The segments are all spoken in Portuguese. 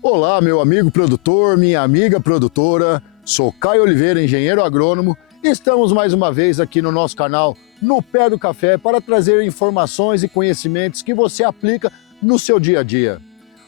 Olá, meu amigo produtor, minha amiga produtora, sou Caio Oliveira, engenheiro agrônomo, e estamos mais uma vez aqui no nosso canal No Pé do Café para trazer informações e conhecimentos que você aplica no seu dia a dia.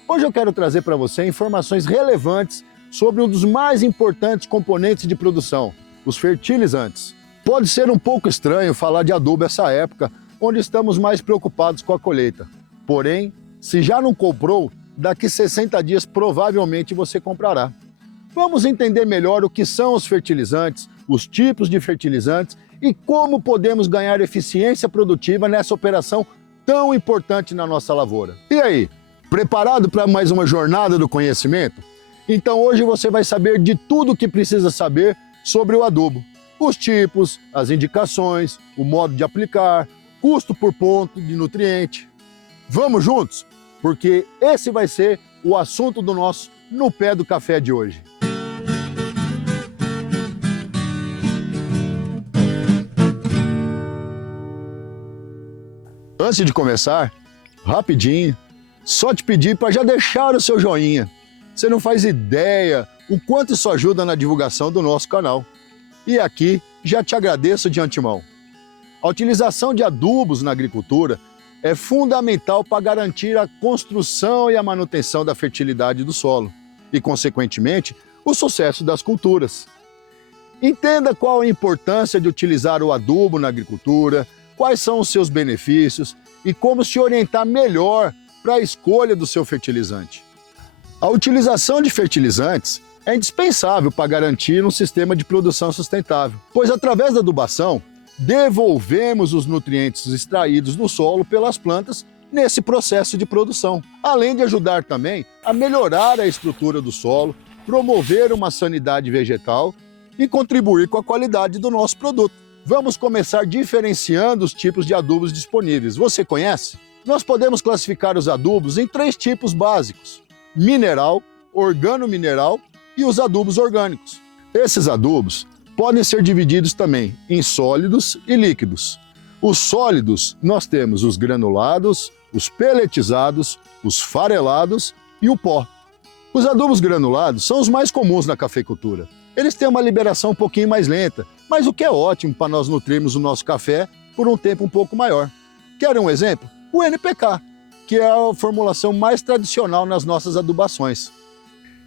Hoje eu quero trazer para você informações relevantes sobre um dos mais importantes componentes de produção, os fertilizantes. Pode ser um pouco estranho falar de adubo essa época, onde estamos mais preocupados com a colheita. Porém, se já não comprou, daqui 60 dias provavelmente você comprará. Vamos entender melhor o que são os fertilizantes, os tipos de fertilizantes e como podemos ganhar eficiência produtiva nessa operação tão importante na nossa lavoura. E aí, preparado para mais uma jornada do conhecimento? Então hoje você vai saber de tudo o que precisa saber sobre o adubo. Os tipos, as indicações, o modo de aplicar, custo por ponto de nutriente. Vamos juntos? Porque esse vai ser o assunto do nosso No Pé do Café de hoje. Antes de começar, rapidinho, só te pedir para já deixar o seu joinha. Você não faz ideia o quanto isso ajuda na divulgação do nosso canal. E aqui já te agradeço de antemão. A utilização de adubos na agricultura é fundamental para garantir a construção e a manutenção da fertilidade do solo e, consequentemente, o sucesso das culturas. Entenda qual a importância de utilizar o adubo na agricultura, quais são os seus benefícios e como se orientar melhor para a escolha do seu fertilizante. A utilização de fertilizantes é indispensável para garantir um sistema de produção sustentável, pois através da adubação, devolvemos os nutrientes extraídos do solo pelas plantas nesse processo de produção, além de ajudar também a melhorar a estrutura do solo, promover uma sanidade vegetal e contribuir com a qualidade do nosso produto. Vamos começar diferenciando os tipos de adubos disponíveis. Você conhece? Nós podemos classificar os adubos em 3 tipos básicos: mineral, organomineral e os adubos orgânicos. Esses adubos podem ser divididos também em sólidos e líquidos. Os sólidos, nós temos os granulados, os peletizados, os farelados e o pó. Os adubos granulados são os mais comuns na cafeicultura. Eles têm uma liberação um pouquinho mais lenta, mas o que é ótimo para nós nutrirmos o nosso café por um tempo um pouco maior. Quer um exemplo? O NPK, que é a formulação mais tradicional nas nossas adubações.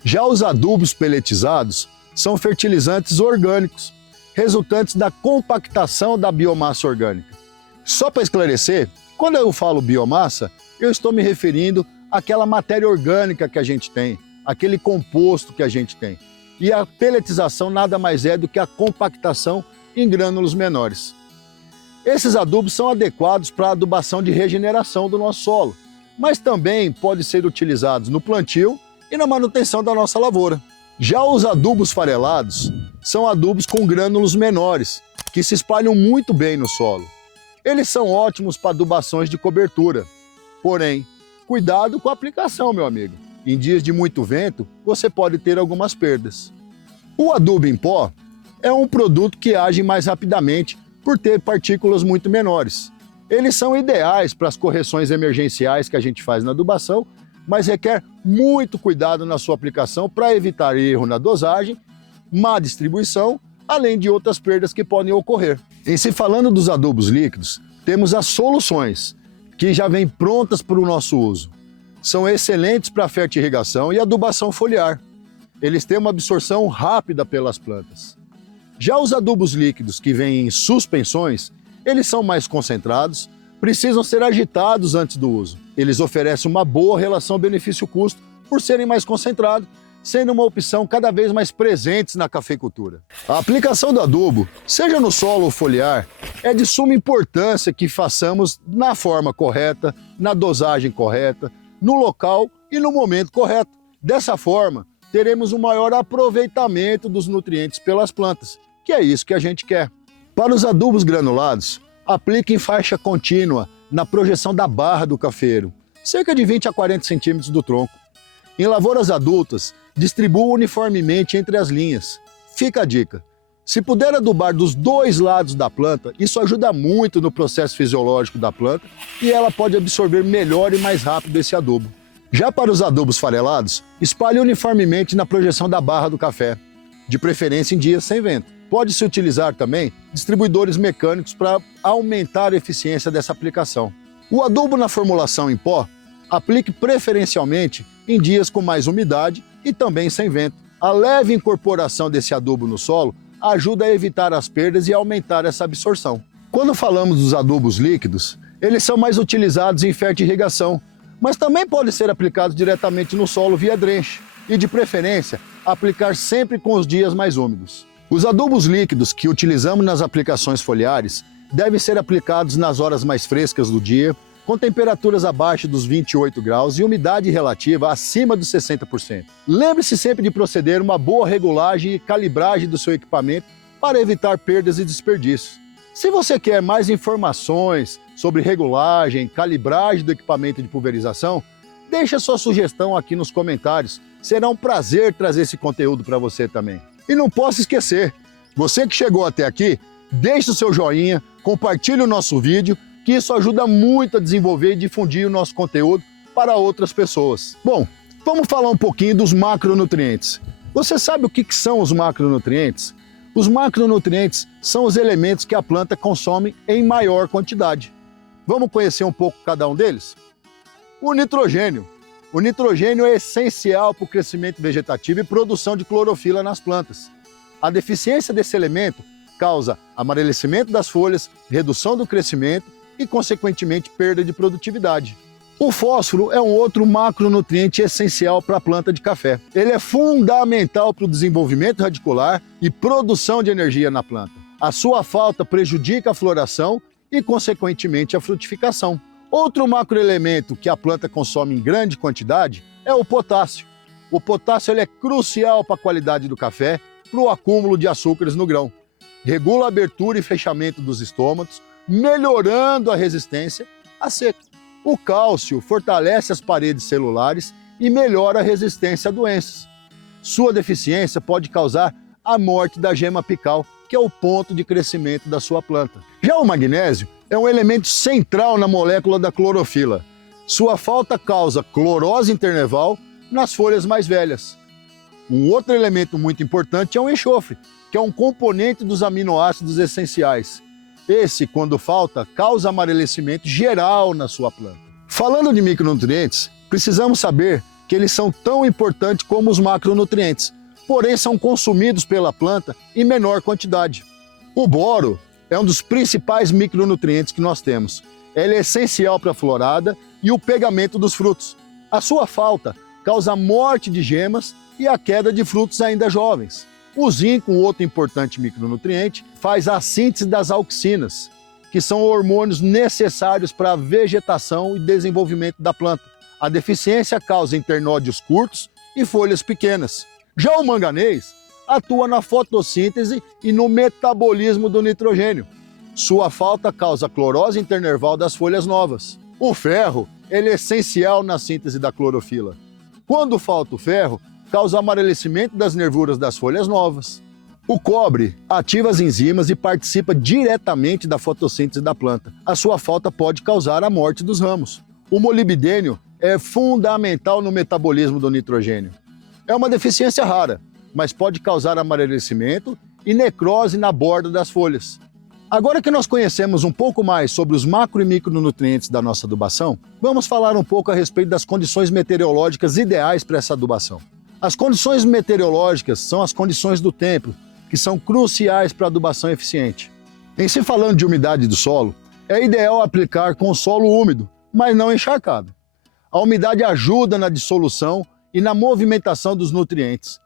Já os adubos peletizados são fertilizantes orgânicos, resultantes da compactação da biomassa orgânica. Só para esclarecer, quando eu falo biomassa, eu estou me referindo àquela matéria orgânica que a gente tem, aquele composto que a gente tem. E a peletização nada mais é do que a compactação em grânulos menores. Esses adubos são adequados para a adubação de regeneração do nosso solo, mas também podem ser utilizados no plantio e na manutenção da nossa lavoura. Já os adubos farelados são adubos com grânulos menores, que se espalham muito bem no solo. Eles são ótimos para adubações de cobertura. Porém, cuidado com a aplicação, meu amigo. Em dias de muito vento, você pode ter algumas perdas. O adubo em pó é um produto que age mais rapidamente por ter partículas muito menores. Eles são ideais para as correções emergenciais que a gente faz na adubação, mas requer muito cuidado na sua aplicação para evitar erro na dosagem, má distribuição, além de outras perdas que podem ocorrer. Em se falando dos adubos líquidos, temos as soluções, que já vêm prontas para o nosso uso. São excelentes para fertirrigação e adubação foliar. Eles têm uma absorção rápida pelas plantas. Já os adubos líquidos que vêm em suspensões, eles são mais concentrados, precisam ser agitados antes do uso. Eles oferecem uma boa relação benefício-custo por serem mais concentrados, sendo uma opção cada vez mais presente na cafeicultura. A aplicação do adubo, seja no solo ou foliar, é de suma importância que façamos na forma correta, na dosagem correta, no local e no momento correto. Dessa forma, teremos um maior aproveitamento dos nutrientes pelas plantas, que é isso que a gente quer. Para os adubos granulados, aplique em faixa contínua na projeção da barra do cafeiro, cerca de 20 a 40 centímetros do tronco. Em lavouras adultas, distribua uniformemente entre as linhas. Fica a dica: se puder adubar dos 2 lados da planta, isso ajuda muito no processo fisiológico da planta e ela pode absorver melhor e mais rápido esse adubo. Já para os adubos farelados, espalhe uniformemente na projeção da barra do café, de preferência em dias sem vento. Pode-se utilizar também distribuidores mecânicos para aumentar a eficiência dessa aplicação. O adubo na formulação em pó, aplique preferencialmente em dias com mais umidade e também sem vento. A leve incorporação desse adubo no solo ajuda a evitar as perdas e aumentar essa absorção. Quando falamos dos adubos líquidos, eles são mais utilizados em fertirrigação, mas também podem ser aplicados diretamente no solo via drenche e, de preferência, aplicar sempre com os dias mais úmidos. Os adubos líquidos que utilizamos nas aplicações foliares devem ser aplicados nas horas mais frescas do dia, com temperaturas abaixo dos 28 graus e umidade relativa acima dos 60%. Lembre-se sempre de proceder uma boa regulagem e calibragem do seu equipamento para evitar perdas e desperdícios. Se você quer mais informações sobre regulagem, calibragem do equipamento de pulverização, deixe a sua sugestão aqui nos comentários. Será um prazer trazer esse conteúdo para você também. E não posso esquecer, você que chegou até aqui, deixe o seu joinha, compartilhe o nosso vídeo, que isso ajuda muito a desenvolver e difundir o nosso conteúdo para outras pessoas. Bom, vamos falar um pouquinho dos macronutrientes. Você sabe o que são os macronutrientes? Os macronutrientes são os elementos que a planta consome em maior quantidade. Vamos conhecer um pouco cada um deles? O nitrogênio. O nitrogênio é essencial para o crescimento vegetativo e produção de clorofila nas plantas. A deficiência desse elemento causa amarelecimento das folhas, redução do crescimento e, consequentemente, perda de produtividade. O fósforo é um outro macronutriente essencial para a planta de café. Ele é fundamental para o desenvolvimento radicular e produção de energia na planta. A sua falta prejudica a floração e, consequentemente, a frutificação. Outro macroelemento que a planta consome em grande quantidade é o potássio. O potássio ele é crucial para a qualidade do café, para o acúmulo de açúcares no grão. Regula a abertura e fechamento dos estômatos, melhorando a resistência à seca. O cálcio fortalece as paredes celulares e melhora a resistência a doenças. Sua deficiência pode causar a morte da gema apical, que é o ponto de crescimento da sua planta. Já o magnésio é um elemento central na molécula da clorofila. Sua falta causa clorose internerval nas folhas mais velhas. Um outro elemento muito importante é o enxofre, que é um componente dos aminoácidos essenciais. Esse, quando falta, causa amarelecimento geral na sua planta. Falando de micronutrientes, precisamos saber que eles são tão importantes como os macronutrientes, porém são consumidos pela planta em menor quantidade. O boro é um dos principais micronutrientes que nós temos. Ele é essencial para a florada e o pegamento dos frutos. A sua falta causa a morte de gemas e a queda de frutos ainda jovens. O zinco, um outro importante micronutriente, faz a síntese das auxinas, que são hormônios necessários para a vegetação e desenvolvimento da planta. A deficiência causa internódios curtos e folhas pequenas. Já o manganês atua na fotossíntese e no metabolismo do nitrogênio. Sua falta causa clorose internerval das folhas novas. O ferro ele é essencial na síntese da clorofila. Quando falta o ferro, causa amarelecimento das nervuras das folhas novas. O cobre ativa as enzimas e participa diretamente da fotossíntese da planta. A sua falta pode causar a morte dos ramos. O molibdênio é fundamental no metabolismo do nitrogênio. É uma deficiência rara, mas pode causar amarelecimento e necrose na borda das folhas. Agora que nós conhecemos um pouco mais sobre os macro e micronutrientes da nossa adubação, vamos falar um pouco a respeito das condições meteorológicas ideais para essa adubação. As condições meteorológicas são as condições do tempo, que são cruciais para a adubação eficiente. Em se falando de umidade do solo, é ideal aplicar com solo úmido, mas não encharcado. A umidade ajuda na dissolução e na movimentação dos nutrientes.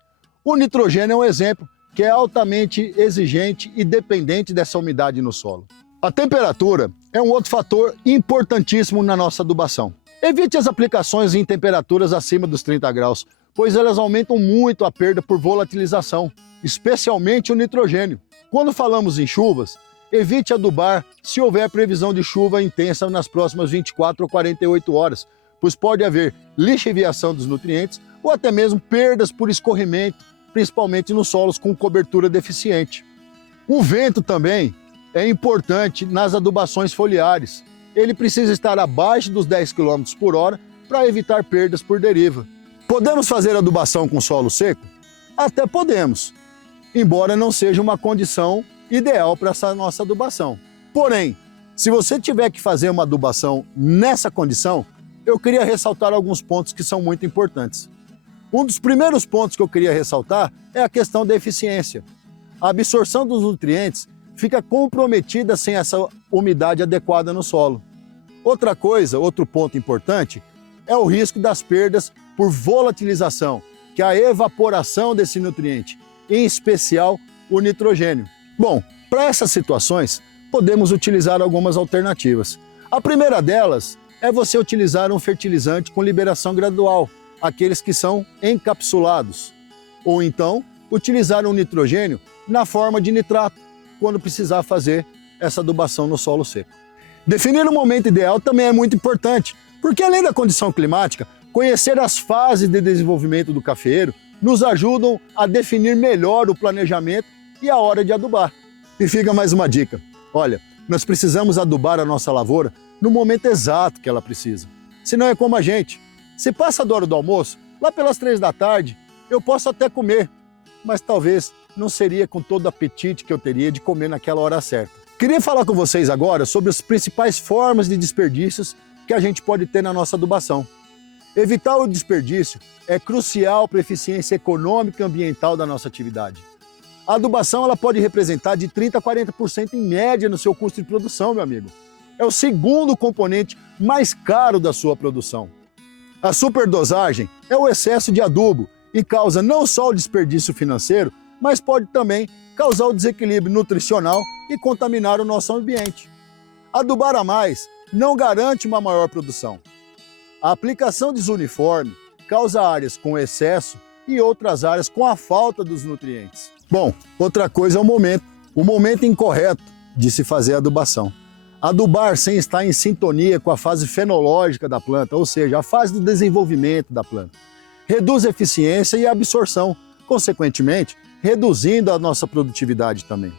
O nitrogênio é um exemplo, que é altamente exigente e dependente dessa umidade no solo. A temperatura é um outro fator importantíssimo na nossa adubação. Evite as aplicações em temperaturas acima dos 30 graus, pois elas aumentam muito a perda por volatilização, especialmente o nitrogênio. Quando falamos em chuvas, evite adubar se houver previsão de chuva intensa nas próximas 24 ou 48 horas, pois pode haver lixiviação dos nutrientes ou até mesmo perdas por escorrimento, principalmente nos solos com cobertura deficiente. O vento também é importante nas adubações foliares. Ele precisa estar abaixo dos 10 km por hora para evitar perdas por deriva. Podemos fazer adubação com solo seco? Até podemos, embora não seja uma condição ideal para essa nossa adubação. Porém, se você tiver que fazer uma adubação nessa condição, eu queria ressaltar alguns pontos que são muito importantes. Um dos primeiros pontos que eu queria ressaltar é a questão da eficiência. A absorção dos nutrientes fica comprometida sem essa umidade adequada no solo. Outra coisa, outro ponto importante, é o risco das perdas por volatilização, que é a evaporação desse nutriente, em especial o nitrogênio. Bom, para essas situações, podemos utilizar algumas alternativas. A primeira delas é você utilizar um fertilizante com liberação gradual, aqueles que são encapsulados. Ou então, utilizar um nitrogênio na forma de nitrato, quando precisar fazer essa adubação no solo seco. Definir o momento ideal também é muito importante, porque além da condição climática, conhecer as fases de desenvolvimento do cafeeiro nos ajudam a definir melhor o planejamento e a hora de adubar. E fica mais uma dica. Olha, nós precisamos adubar a nossa lavoura no momento exato que ela precisa. Senão é como a gente. Se passa da hora do almoço, lá pelas 3 da tarde, eu posso até comer, mas talvez não seria com todo o apetite que eu teria de comer naquela hora certa. Queria falar com vocês agora sobre as principais formas de desperdícios que a gente pode ter na nossa adubação. Evitar o desperdício é crucial para a eficiência econômica e ambiental da nossa atividade. A adubação ela pode representar de 30% a 40% em média no seu custo de produção, meu amigo. É o segundo componente mais caro da sua produção. A superdosagem é o excesso de adubo e causa não só o desperdício financeiro, mas pode também causar o desequilíbrio nutricional e contaminar o nosso ambiente. Adubar a mais não garante uma maior produção. A aplicação desuniforme causa áreas com excesso e outras áreas com a falta dos nutrientes. Bom, outra coisa é o momento incorreto de se fazer a adubação. Adubar sem estar em sintonia com a fase fenológica da planta, ou seja, a fase do desenvolvimento da planta, reduz a eficiência e a absorção, consequentemente, reduzindo a nossa produtividade também.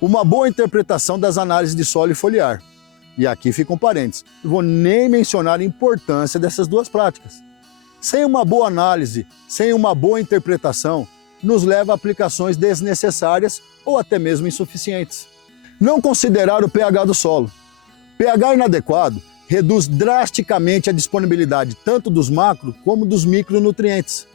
Uma boa interpretação das análises de solo e foliar. E aqui fica um parênteses, não vou nem mencionar a importância dessas duas práticas. Sem uma boa análise, sem uma boa interpretação, nos leva a aplicações desnecessárias ou até mesmo insuficientes. Não considerar o pH do solo. pH inadequado reduz drasticamente a disponibilidade tanto dos macro como dos micronutrientes.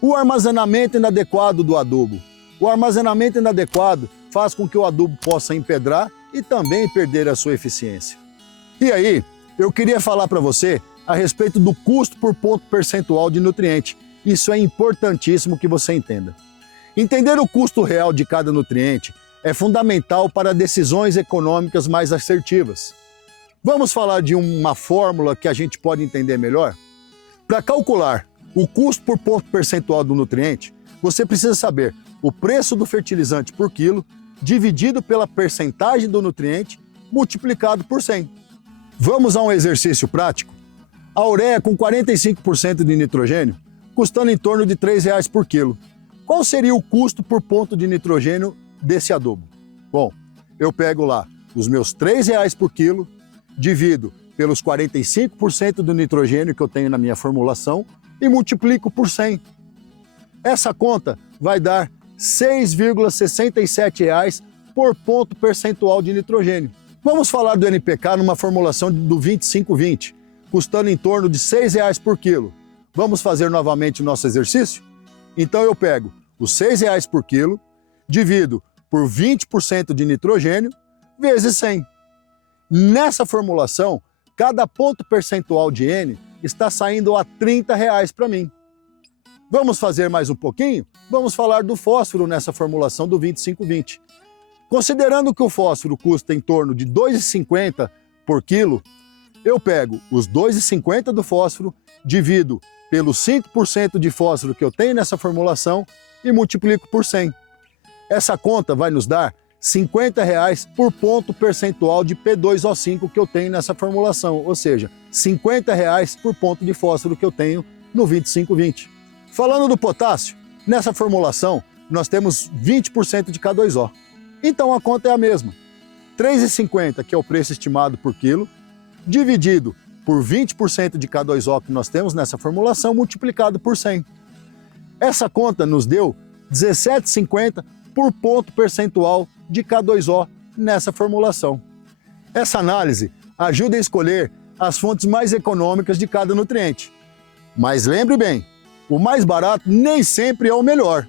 O armazenamento inadequado do adubo. O armazenamento inadequado faz com que o adubo possa empedrar e também perder a sua eficiência. E aí, eu queria falar para você a respeito do custo por ponto percentual de nutriente. Isso é importantíssimo que você entenda. Entender o custo real de cada nutriente é fundamental para decisões econômicas mais assertivas. Vamos falar de uma fórmula que a gente pode entender melhor? Para calcular o custo por ponto percentual do nutriente, você precisa saber o preço do fertilizante por quilo, dividido pela percentagem do nutriente, multiplicado por 100. Vamos a um exercício prático? A ureia com 45% de nitrogênio, custando em torno de R$ 3,00 por quilo. Qual seria o custo por ponto de nitrogênio desse adubo? Bom, eu pego lá os meus R$ 3,00 por quilo, divido pelos 45% do nitrogênio que eu tenho na minha formulação e multiplico por 100. Essa conta vai dar R$ 6,67 por ponto percentual de nitrogênio. Vamos falar do NPK numa formulação do 25-20, custando em torno de R$ 6,00 por quilo. Vamos fazer novamente o nosso exercício? Então eu pego os R$ 6,00 por quilo, divido por 20% de nitrogênio, vezes 100. Nessa formulação, cada ponto percentual de N está saindo a R$ 30 para mim. Vamos fazer mais um pouquinho? Vamos falar do fósforo nessa formulação do 25-20. Considerando que o fósforo custa em torno de R$ 2,50 por quilo, eu pego os R$ 2,50 do fósforo, divido pelos 5% de fósforo que eu tenho nessa formulação e multiplico por 100. Essa conta vai nos dar R$ 50 por ponto percentual de P2O5 que eu tenho nessa formulação, ou seja, R$ 50 por ponto de fósforo que eu tenho no 25-20. Falando do potássio, nessa formulação nós temos 20% de K2O. Então a conta é a mesma. R$ 3,50, que é o preço estimado por quilo, dividido por 20% de K2O que nós temos nessa formulação multiplicado por 100. Essa conta nos deu 17,50 por ponto percentual de K2O nessa formulação. Essa análise ajuda a escolher as fontes mais econômicas de cada nutriente. Mas lembre bem, o mais barato nem sempre é o melhor.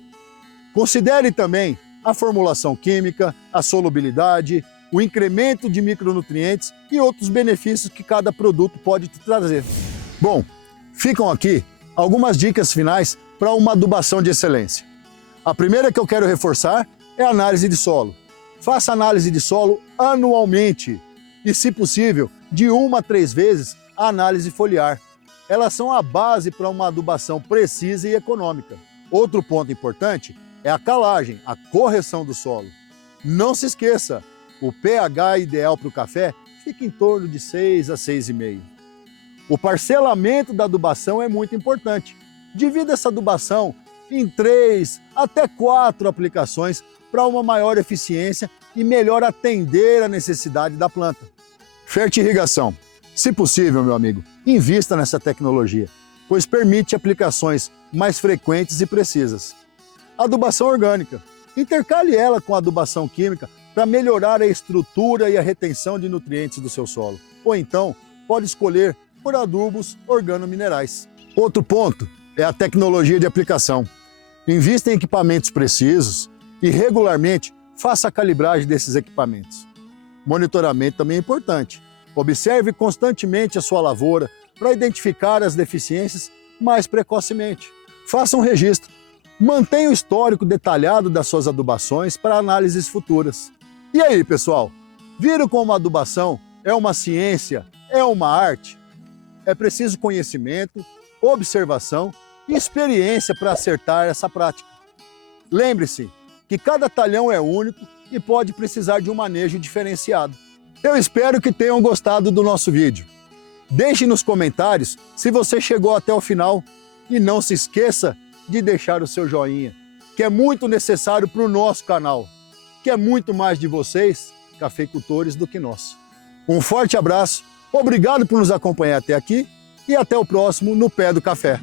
Considere também a formulação química, a solubilidade, o incremento de micronutrientes e outros benefícios que cada produto pode te trazer. Bom, ficam aqui algumas dicas finais para uma adubação de excelência. A primeira que eu quero reforçar é a análise de solo. Faça análise de solo anualmente e, se possível, de 1 a 3 vezes a análise foliar. Elas são a base para uma adubação precisa e econômica. Outro ponto importante é a calagem, a correção do solo. Não se esqueça, o pH ideal para o café fica em torno de 6 a 6,5. O parcelamento da adubação é muito importante. Divida essa adubação em 3 até 4 aplicações para uma maior eficiência e melhor atender a necessidade da planta. Fertirrigação. Se possível, meu amigo, invista nessa tecnologia, pois permite aplicações mais frequentes e precisas. Adubação orgânica. Intercale ela com a adubação química para melhorar a estrutura e a retenção de nutrientes do seu solo. Ou então, pode escolher por adubos organominerais. Outro ponto é a tecnologia de aplicação. Invista em equipamentos precisos e regularmente faça a calibragem desses equipamentos. Monitoramento também é importante. Observe constantemente a sua lavoura para identificar as deficiências mais precocemente. Faça um registro. Mantenha o histórico detalhado das suas adubações para análises futuras. E aí, pessoal? Viram como a adubação é uma ciência, é uma arte? É preciso conhecimento, observação e experiência para acertar essa prática. Lembre-se que cada talhão é único e pode precisar de um manejo diferenciado. Eu espero que tenham gostado do nosso vídeo. Deixe nos comentários se você chegou até o final e não se esqueça de deixar o seu joinha, que é muito necessário para o nosso canal, que é muito mais de vocês, cafeicultores, do que nós. Um forte abraço, obrigado por nos acompanhar até aqui e até o próximo No Pé do Café.